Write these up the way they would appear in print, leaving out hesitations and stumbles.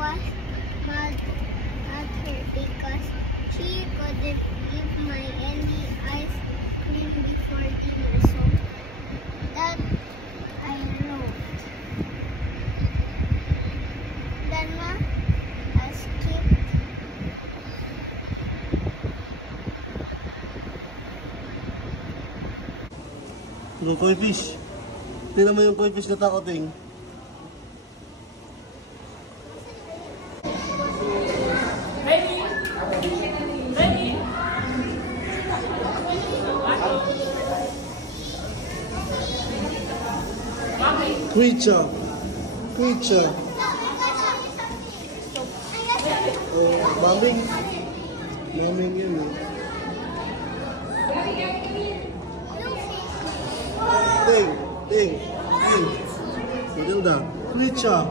was mad at her because she couldn't give my Ellie ice cream before dinner, so that I wrote. Grandma has kept yung koi fish. Tingnan mo yung koi fish na tao, ting. Creature. Oh, maming. Maming yun eh. Ting. Maganda. Creature.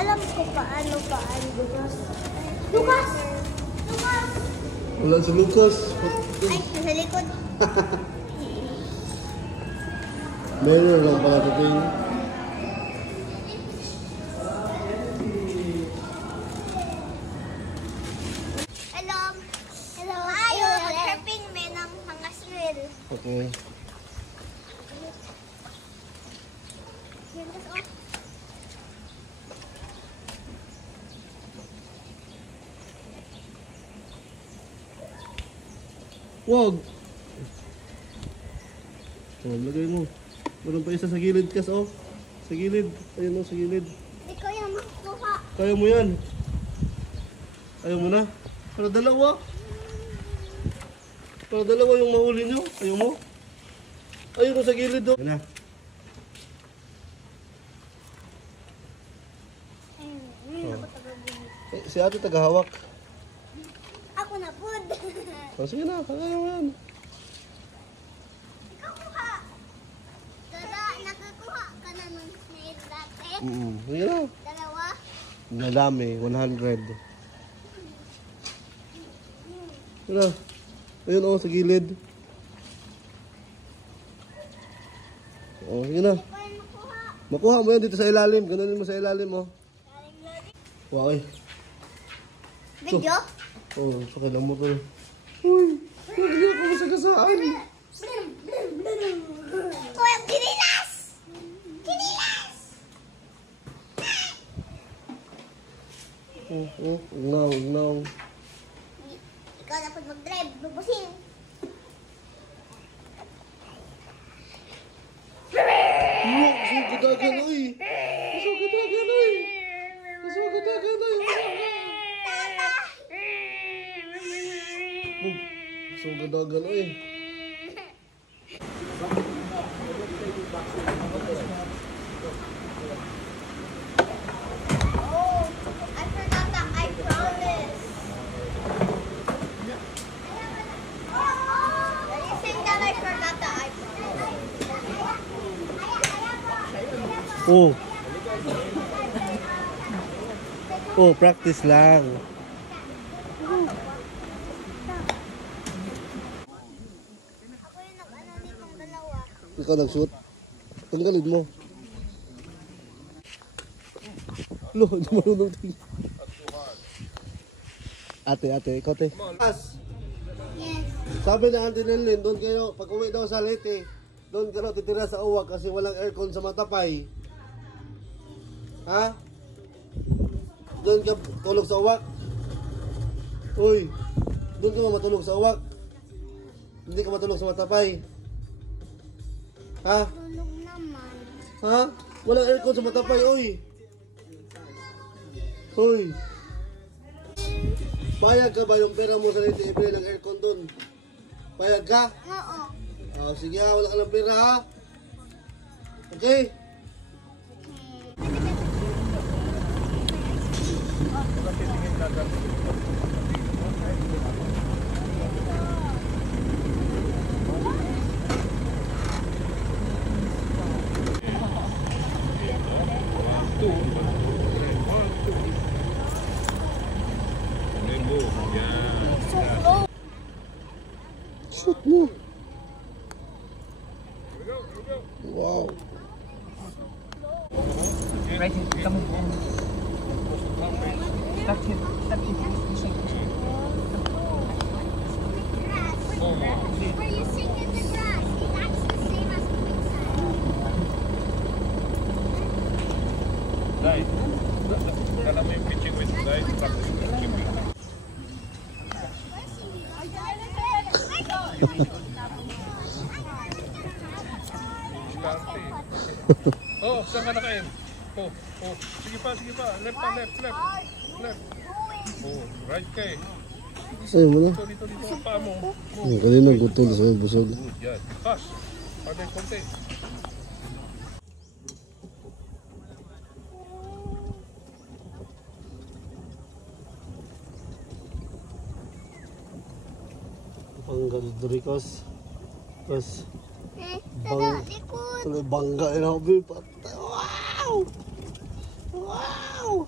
Alam ko paano Lucas! Wala si Lucas. Ay, nasa likod. Meron lang pala ito, ting. Hello. Ayaw, helping me ng mga swil. Okay. Wag! Oh, lagay mo. Meron pa isa sa gilid, Kas, oh. Sa gilid. Ayun, oh, sa gilid. Ikaw yung makuha. Kaya mo yan. Ayaw mo na. Para dalawa yung mahuli nyo. Ayaw mo. Ayun, oh, sa gilid, oh. Yan na. Eh, si ate tagahawak. Ako na po. Oh, sige na, kaya mo yan. Ikaw kuha. Nakakuha ka na ng snail dati. Sige na. Dalawa. Nadami, 100. Sige na. Ayun, oh, sa gilid. Oh, sige na. Ikaw yung makuha. Makuha mo yan dito sa ilalim. Ganunin mo sa ilalim, oh. Wow, eh. Video? Oh, sakit ang motor. Uy, hindi ako masagasaan. Kuya, kinilas! Kinilas! Ugnaw. Ikaw dapat mag-drive. Bubusin. Kasugadagan, uy. Kasugadagan, uy. Oh, I forgot that. I promise. Can you sing that? I forgot that. I promise. Oh. Oh, practice lang. Ako yung nag-ano nitong dalawa. Ikaw nag-shoot. Tanggalin mo. Lo, hindi marunong tingin. Ate, ikaw te. Yes. Sabi na Auntie Nelly, doon kayo, pag uwi daw sa Leyte, doon kayo titira sa uwak kasi walang aircon sa Matapay. Ha? Doon ka tulog sa uwak? Uy, doon ka matulog sa uwak? Hindi ka matulog sa Matapay? Ha? Tulog naman. Ha? Walang aircon sa Matapay, uy! Uy! Bayag ka ba yung pera mo sa Leyte, ibili ng aircon doon? Payag ka? Oo. Oh, sige ha, wala ka ng pera ha. Okay? Shoot mo. Wow. Right here, come on. Start here, start here. Where you sing in the grass, that's the same as quicksand. Dai, alam mo yung pitching with Dai, practice yung keeping. Oh, saan ka nakain? Oh. Sige pa. Left pa, left. Oh, right kay. Sa'yo mo na. Dito, ang paa mo. Kanina gutom sa may busog. Good, yan. Pass. Pwede konti. Bangga dari kos. Kos. Tada, likod. Bangga na ako. Wow! Wow!